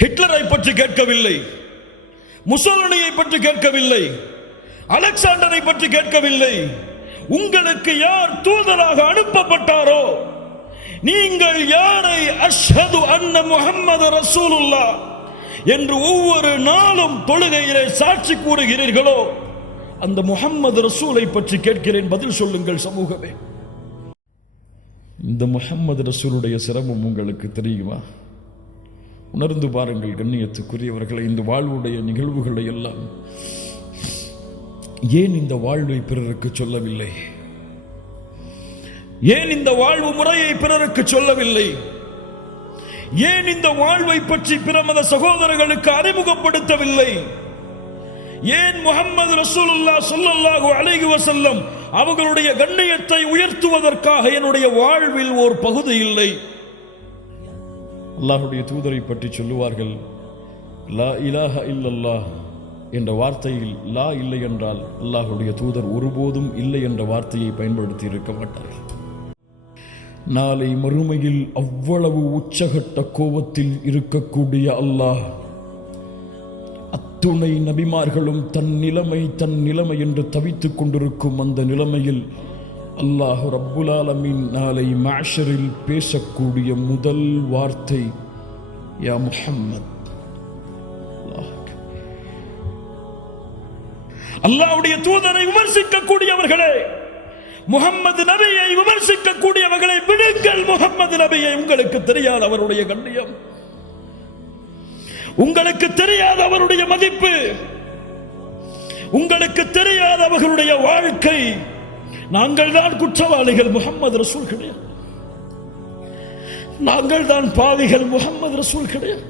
ஹிட்லரை பற்றி கேட்கவில்லை. முசோலனியை பற்றி கேட்கவில்லை. அலெக்சாண்டரை பற்றி கேட்கவில்லை. உங்களுக்கு யார் தூதராக அனுப்பப்பட்டாரோ? நீங்கள் யாரை அஷ்ஹது அன்ன முகம்மது ரசூலுல்லா என்று ஒவ்வொரு நாளும் தொழுகையிலே சாட்சி கூறுகிறீர்களோ? அந்த முகம்மது ரசூலை பற்றி கேட்கிறேன் பதில் சொல்லுங்கள் சமூகமே. இந்த முகம்மது ரசூலுடைய சிரமம் உங்களுக்கு தெரியுமா? உணர்ந்து பாருங்கள் கண்ணியத்துக்குரியவர்களை இந்த வாழ்வுடைய நிகழ்வுகளை எல்லாம் ஏன் இந்த வாழ்வை பிறருக்கு சொல்லவில்லை? ஏன் இந்த வாழ்வு முறையை பிறருக்கு சொல்லவில்லை? ஏன் இந்த வாழ்வை பற்றி பிற மத சகோதரர்களுக்கு அறிமுகப்படுத்தவில்லை? ஏன் முகமது ரசூலுல்லா சொல்லல்லாஹு அழகி வசல்லம் அவர்களுடைய கண்ணியத்தை உயர்த்துவதற்காக என்னுடைய வாழ்வில் ஒரு பகுதி இல்லை? அல்லாஹுடைய தூதரை பற்றி சொல்லுவார்கள் லா இலாஹ இல்லல்லாஹ் என்ற வார்த்தையில் லா இல்லை என்றால் அல்லாஹுடைய தூதர் ஒருபோதும் இல்லை என்ற வார்த்தையை பயன்படுத்தி இருக்க மாட்டார்கள். நாளை மறுமையில் அவ்வளவு உச்சகட்ட கோபத்தில் இருக்கக்கூடிய அல்லாஹ் அத்துணை நபிமார்களும் தன் நிலைமை தன் நிலைமை என்று தவித்துக் கொண்டிருக்கும் அந்த நிலைமையில் அல்லாஹு ரப்புலாலமின் நாளை மாஷரில் பேசக்கூடிய முதல் வார்த்தை யா முஹம்மத். அல்லாஹ்வுடைய தூதரை விமர்சிக்கக்கூடியவர்களே முகம்மது நபியை விமர்சிக்கக்கூடியவர்களை விடுங்கள் முகம்மது நபியை. உங்களுக்கு தெரியாத அவருடைய கண்ணியம். உங்களுக்கு தெரியாது அவருடைய மதிப்பு. உங்களுக்கு தெரியாத அவர்களுடைய வாழ்க்கை. நாங்கள் தான் குற்றவாளிகள் முகம்மது ரசூல் கிடையாது. நாங்கள் தான் பாவிகள் முகமது ரசூல் கிடையாது.